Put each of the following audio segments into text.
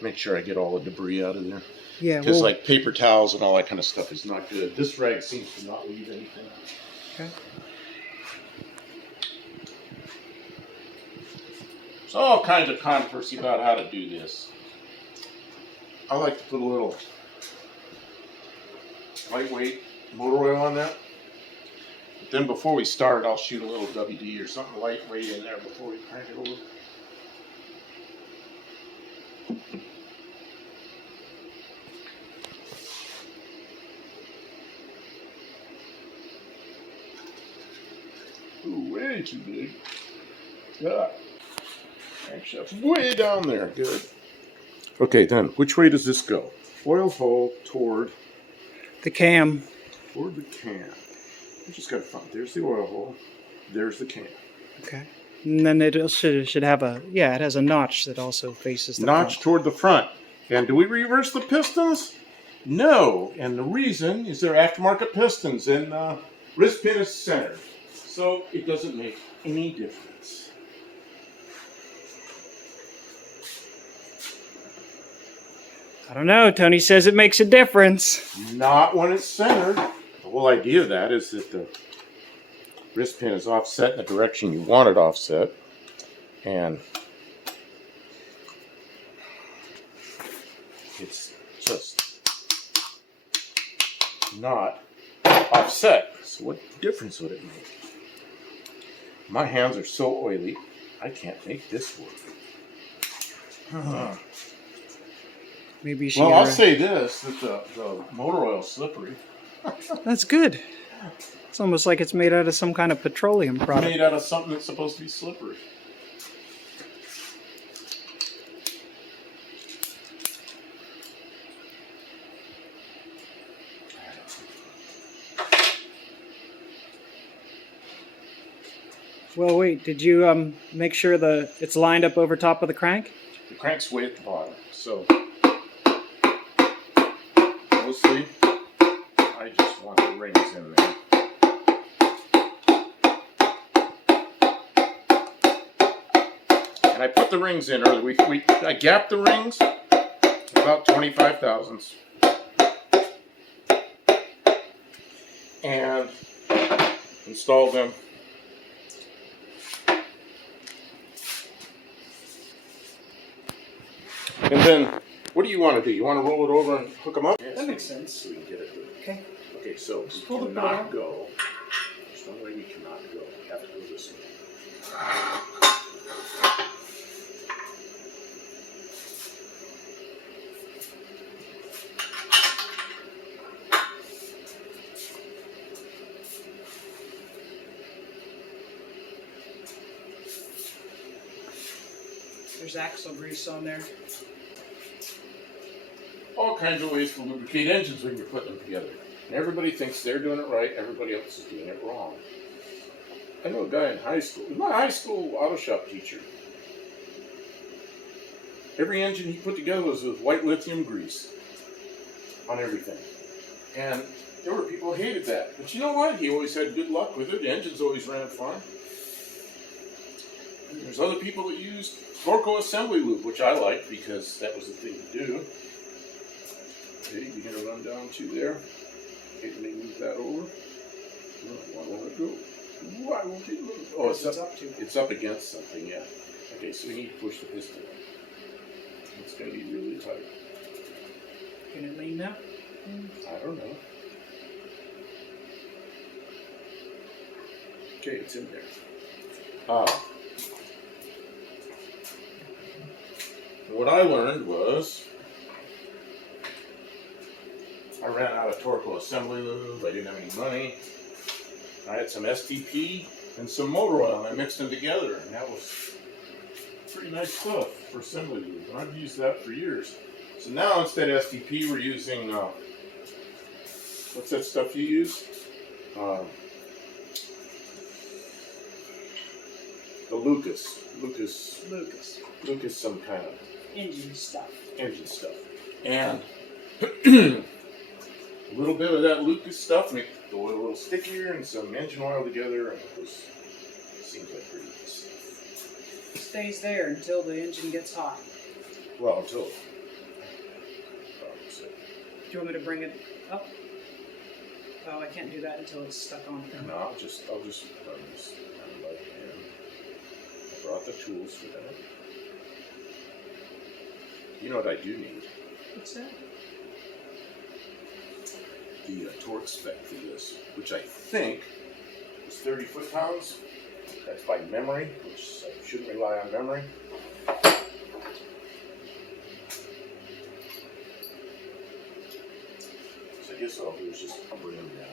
Make sure I get all the debris out of there. Yeah, Because like paper towels and all that kind of stuff is not good. This rag seems to not leave anything. okay. There's all kinds of controversy about how to do this. I like to put a little lightweight motor oil on that. But then before we start, I'll shoot a little WD or something lightweight in there before we crank it over. Ooh, way too big. Yeah. Crankshaft's way down there. Good. Okay, then, which way does this go? Oil hole toward The cam. Toward the can. We just got to find. There's the oil hole. There's the can. Okay. And then it also should have a, yeah, it has a notch that also faces the Notch front. toward the front. And do we reverse the pistons? No. And the reason is they're aftermarket pistons, and wrist pin is centered. So it doesn't make any difference. I don't know. Tony says it makes a difference. Not when it's centered. The whole idea of that is that the wrist pin is offset in the direction you want it offset. And it's just not offset. So what difference would it make? My hands are so oily, I can't make this work. Maybe you should. Well, I'll say this, that the motor oil is slippery. That's good. It's almost like it's made out of some kind of petroleum It's product. made out of something that's supposed to be slippery. Well, wait. Did you make sure it's lined up over top of the crank? The crank's way at the bottom, so mostly I just want the rings in there. And I put the rings in early. I gapped the rings about 25 thousandths. And installed them. And then, what do you want to do? You want to roll it over and hook them up? That makes sense. So we can get it. Okay. Okay, so Just pull the we pin out. cannot go. There's one way we cannot go. We have to go this way. There's axle grease on there. All kinds of ways to lubricate engines when you're putting them together. And everybody thinks they're doing it right, everybody else is doing it wrong. I know a guy in high school, my high school auto shop teacher. Every engine he put together was with white lithium grease on everything. And there were people who hated that. But you know what? He always had good luck with it. The engines always ran fine. And there's other people that used Torco assembly lube, which I liked because that was the thing to do. Okay, you're going to run down to there. Okay, let me move that over. No, why won't it go? Why won't it move? Oh, it's up against something, yeah. Okay, so we need to push the piston. It's going to be really tight. Can it lean now? I don't know. Okay, it's in there. What I learned was I ran out of Torco assembly lube. I didn't have any money. I had some STP and some motor oil, and I mixed them together, and that was pretty nice stuff for assembly lube. And I've used that for years. So now instead of STP, we're using what's that stuff you use? The Lucas, some kind of Engine stuff. And a little bit of that Lucas stuff makes the oil a little stickier, and some engine oil together, and it seems like pretty nice. Stays there until the engine gets hot. Well, until you want me to bring it up? Oh, I can't do that until it's stuck on. No, I'll just run this by hand. I brought the tools for that. You know what I do need? What's that? The torque spec for this, which I think is 30 foot-pounds. That's by memory, which I shouldn't rely on memory. So I guess what I'll do is just bring them down.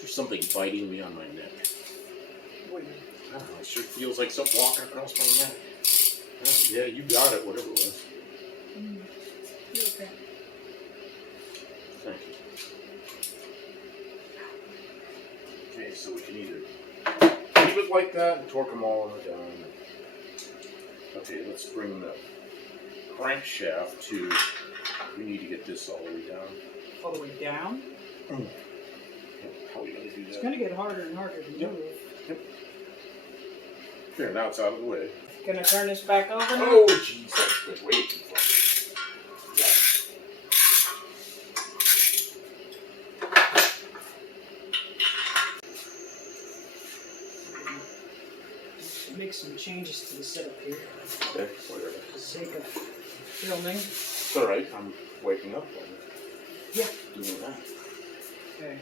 There's something biting me on my neck. Wait. I don't know, it sure feels like something walking across my neck. Oh, yeah, you got it, whatever it was. You're okay. Thank you. Okay, so we can either leave it like that and torque them all down. Okay, let's bring the crankshaft to, we need to get this all the way down. All the way down? How are we going to do that? It's going to get harder and harder to move. Yep. There, now it's out of the way. Can I turn this back over now? Oh, jeez, that's way too far. Make some changes to the setup here Okay, whatever. for the sake of filming. It's alright, I'm waking up on Yeah. doing that. Okay.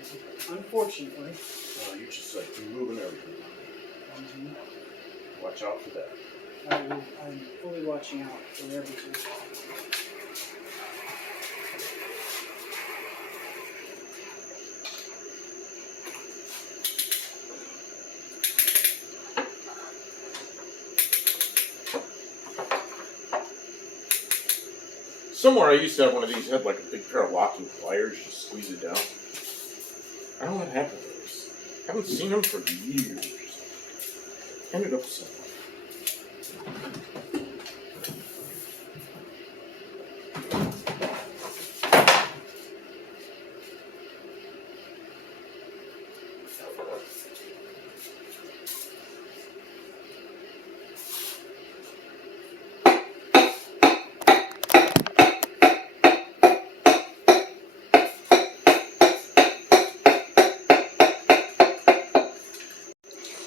Unfortunately. You're just like moving everything. Watch out for that. I'm fully watching out for everything. Somewhere I used to have one of these, had like a big pair of locking pliers, you just squeeze it down. I don't know what happened to those. Haven't seen them for years. Ended up somewhere.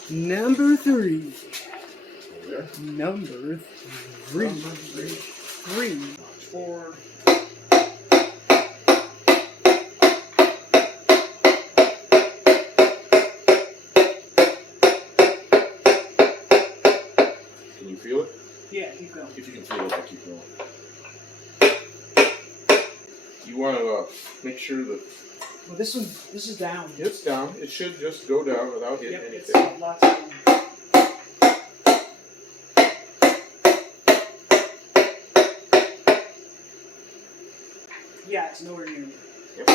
Number 3. Over there. Number 3. Number 3. 3. 4. Can you feel it? Yeah, keep going. If you can feel it, I'll keep going. You want to make sure that Well, this is down. it's down. It should just go down without hitting Yep, it's anything. lots down. Yeah, it's nowhere near me. Yep.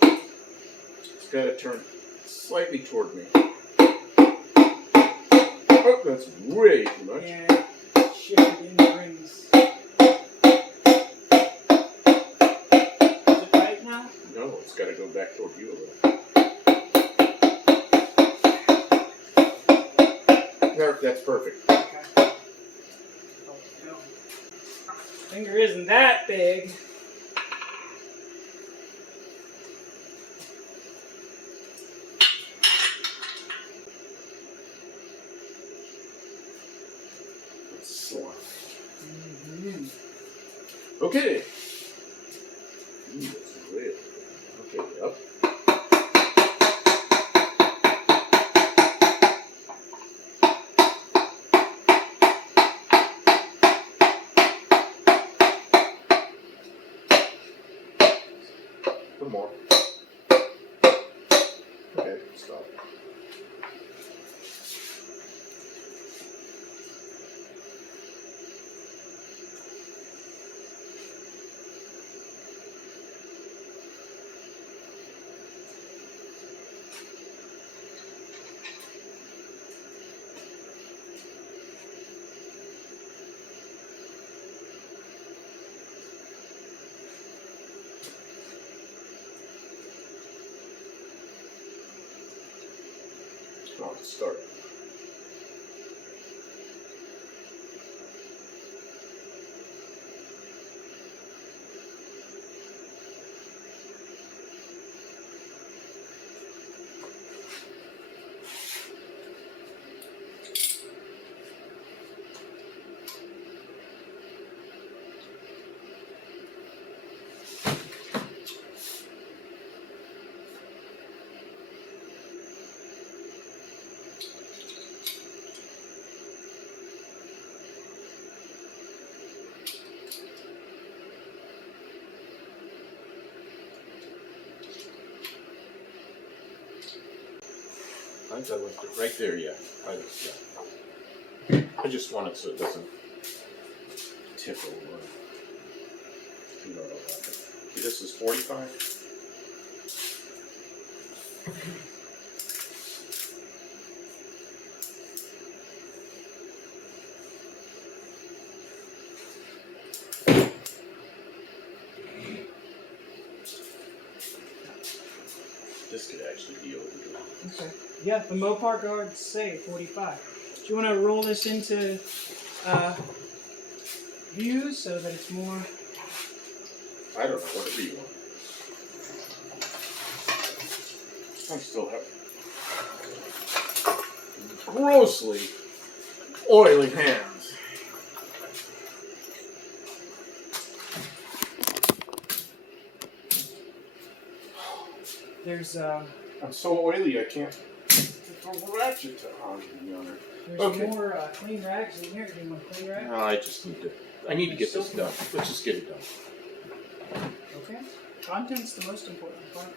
It's got to turn slightly toward me. Oh, that's way too much. And shift it in the rings. Is it right now? No, it's got to go back toward you a little. There, that's perfect. Okay. Oh, no. Finger isn't that big. Slide. Mm-hmm. Okay. That's great. Okay, up. One more. Okay, stop. on to start. I think I left it right there, yeah. I just want it so it doesn't tip over. You know what will happen. This is 45. This could actually be over here. Okay. Yeah, the Mopar guards say 45. Do you want to roll this into views so that it's more? I don't know, whatever you want. I still have grossly oily hands. There's I'm so oily I can't put the ratchet on the other. there's Okay. more clean rags in here. Do you want clean rags? No, I need to get this done. Let's just get it done. Okay. Content's the most important part.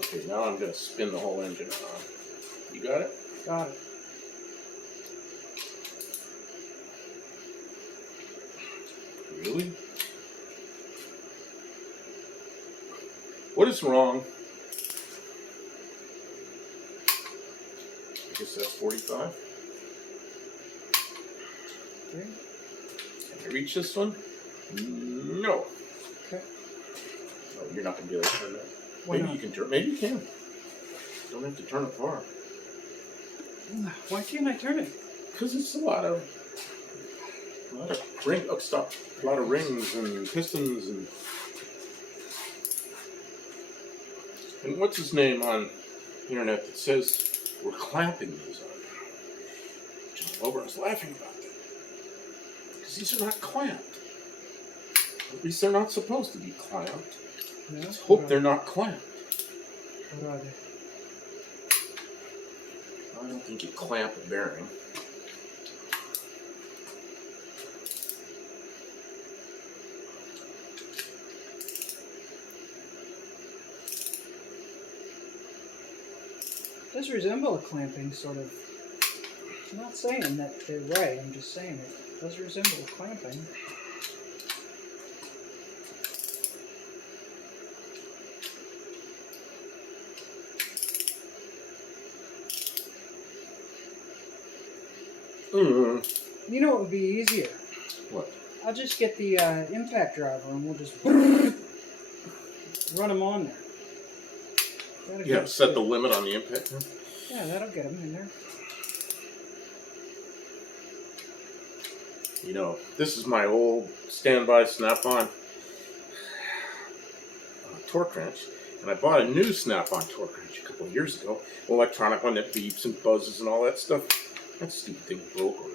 Okay, now I'm going to spin the whole engine on. You got it? Got it. Really? What is wrong? I guess that's 45. Okay. Can I reach this one? No. Okay. Oh, you're not going to be able to turn that. Why Maybe not? you can turn. Maybe you can. Don't have to turn it far. Why can't I turn it? Because it's a lot of ring. Oh, stop! A lot of rings and pistons and what's his name on the internet that says we're clamping these on. John Wilbur was laughing about that because these are not clamped. At least they're not supposed to be clamped. No. Let's hope they're not clamped. What are they? I don't think you clamp a bearing. It does resemble a clamping, sort of. I'm not saying that they're right. I'm just saying it does resemble a clamping. You know what would be easier? What? I'll just get the impact driver and we'll just run them on there. That'll You have get to set good. the limit on the impact. Yeah, that'll get them in there. You know, this is my old standby snap-on torque wrench, and I bought a new snap-on torque wrench a couple of years ago. An electronic one that beeps and buzzes and all that stuff. That stupid thing broke already.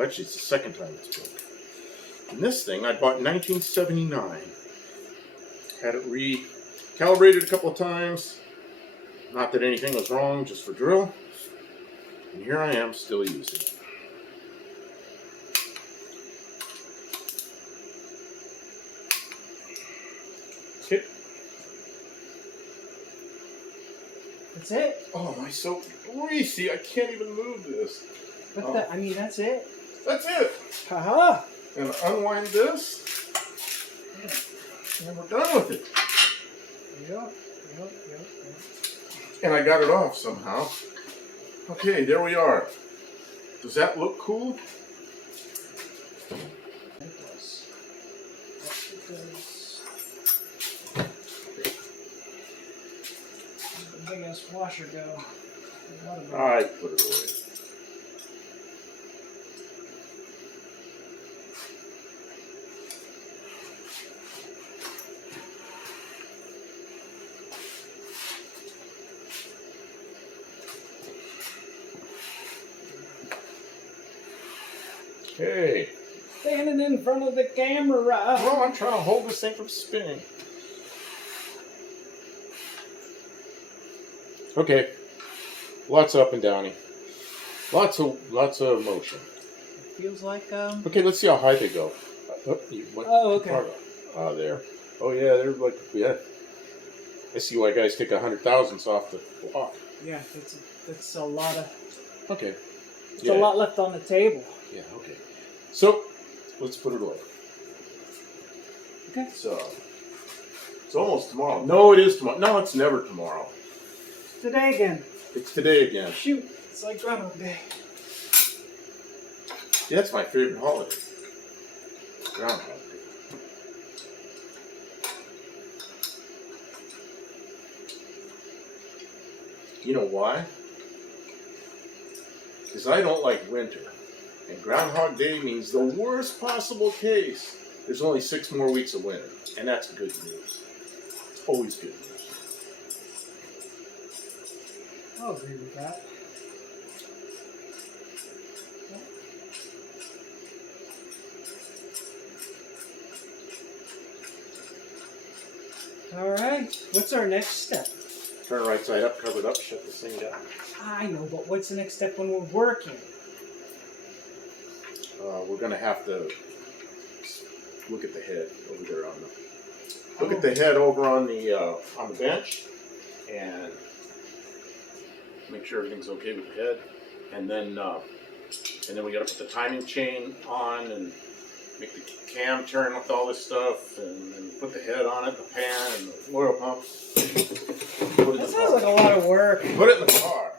Actually, it's the second time it's broke. And this thing I bought in 1979. Had it recalibrated a couple of times. Not that anything was wrong, just for drill. And here I am, still using it. Okay. That's it. Oh, my so greasy. I can't even move this. But I mean, that's it. That's it. Haha. And unwind this. And we're done with it. Yep. And I got it off somehow. Okay, there we are. Does that look cool? It does. It does. this washer go? I put it away. Hey. Standing in front of the camera. Well, I'm trying to hold this thing from spinning. Okay. Lots of up and downy. Lots of motion. Feels like Okay, let's see how high they go. You went Oh, too okay. far. There. Oh yeah, they're like I see why guys take 100,000 off the block. Yeah, that's a lot of. Okay. It's a lot left on the table. Yeah. Okay. So let's put it away. Okay. So it's almost tomorrow. No, it is tomorrow. No, it's never tomorrow. Today again. It's today again. Shoot, it's like Groundhog Day. Yeah, that's my favorite holiday. Groundhog Day. You know why? Because I don't like winter. And Groundhog Day means the worst possible case. There's only 6 more weeks of winter. And that's good news. It's always good news. I'll agree with that. All right. What's our next step? Turn right side up, cover it up, shut this thing down. I know, but what's the next step when we're working? We're going to have to look at the head over there on the... Look at the head over on the bench and make sure everything's okay with the head. And then we got to put the timing chain on and make the cam turn with all this stuff and put the head on it, the pan and the oil pump. That sounds like a lot of work. Put it in the car.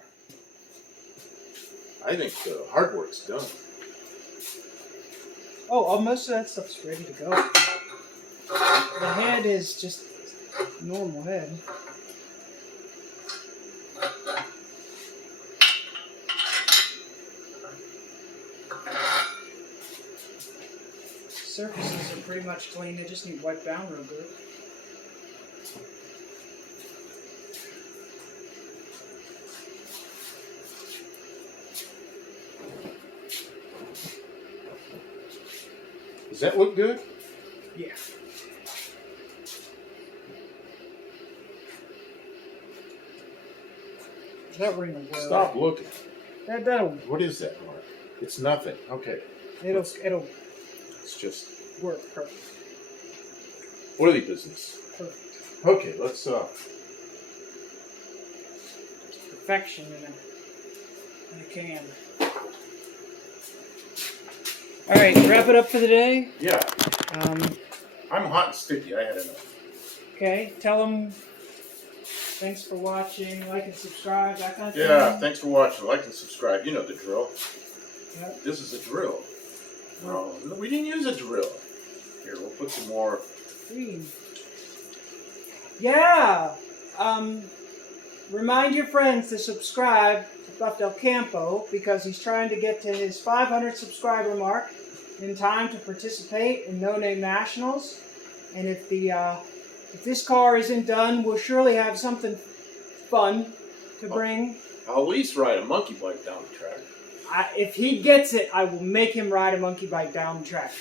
I think the hard work's done. Oh, most of that stuff's ready to go. The head is just normal head. Surfaces are pretty much clean. They just need wiped down real good. Does that look good? Yeah. That ring will work. Stop looking. That'll What is that, Mark? It's nothing. Okay. it'll It's just work perfect. oily business. Perfect. Okay, let's Perfection in a can. All right, wrap it up for the day. yeah. Um, I'm hot and sticky. I had enough. okay, tell them thanks for watching, like and subscribe, that kind of thing. Yeah, thanks for watching. Like and subscribe. You know the drill. Yep. This is a drill. No, we didn't use a drill. Here, we'll put some more. Green. Yeah. Remind your friends to subscribe to Buff Del Campo because he's trying to get to his 500 subscriber mark in time to participate in No Name Nationals. And if this car isn't done, we'll surely have something fun to bring. I'll at least ride a monkey bike down the track. If he gets it, I will make him ride a monkey bike down the track.